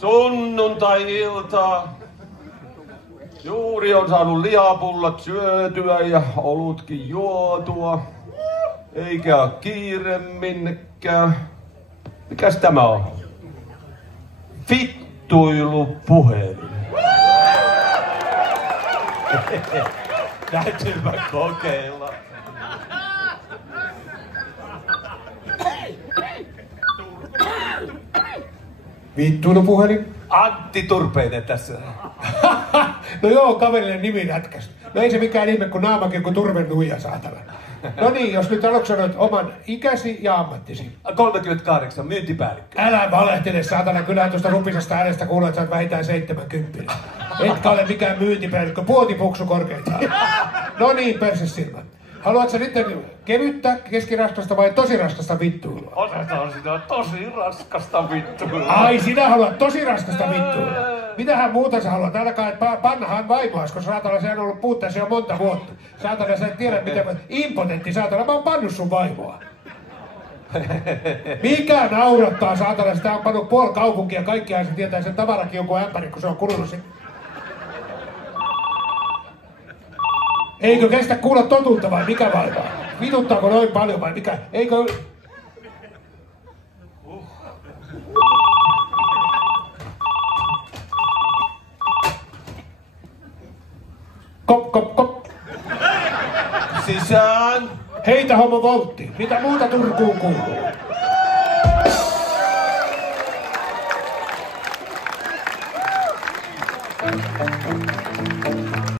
Sunnuntai-ilta. Juuri on saanut lihapullat syötyä ja olutkin juotua. Eikä oo kiire minnekään. Mikäs tämä on? Vittuilupuhelin. Täytyypä kokeilla. Vittuilupuhelin? Antti Turpeinen tässä. No joo, kaverille nimi rätkäs. No ei se mikään ihme, kun naamakin kuin turven nuija, saatana. No niin, jos nyt aluksi sanoit oman ikäsi ja ammattisi. 38, myyntipäällikkö. Älä valehtele, saatana, kyllähän tuosta rupisesta äänestä kuulee, että sä oot vähintään 70. Etkä ole mikään myyntipäällikkö, puotipuksu korkeintaan. No niin, persesilmä. Haluatko nyt kevyttä, keskiraskasta vai tosi raskasta vittuilua? Osataan sitä tosi raskasta vittuilua. Ai, sinä haluat tosi raskasta vittuilua. Mitähän muuta sä haluat? Ainakaan, että pannahan vaimoas, koska saatana se on ollut puutteessa jo monta vuotta. Saatana, sä et tiedä miten... Impotentti, saatana, mä oon pannut sun vaimoa. Mikä naurattaa, saatana, sitä on pannut puoli kaupunkia, kaikkiaan se tietää sen tavarakin joku ämpäri, kun se on kulunut sen. Eikö kestä kuulla totuutta vai mikä vaivaa? Vituttaako noin paljon vai mikä? Eikö... Kop, kop, kop. Sisään. Heitä homo voltti. Mitä muuta Turkuun kuuluu?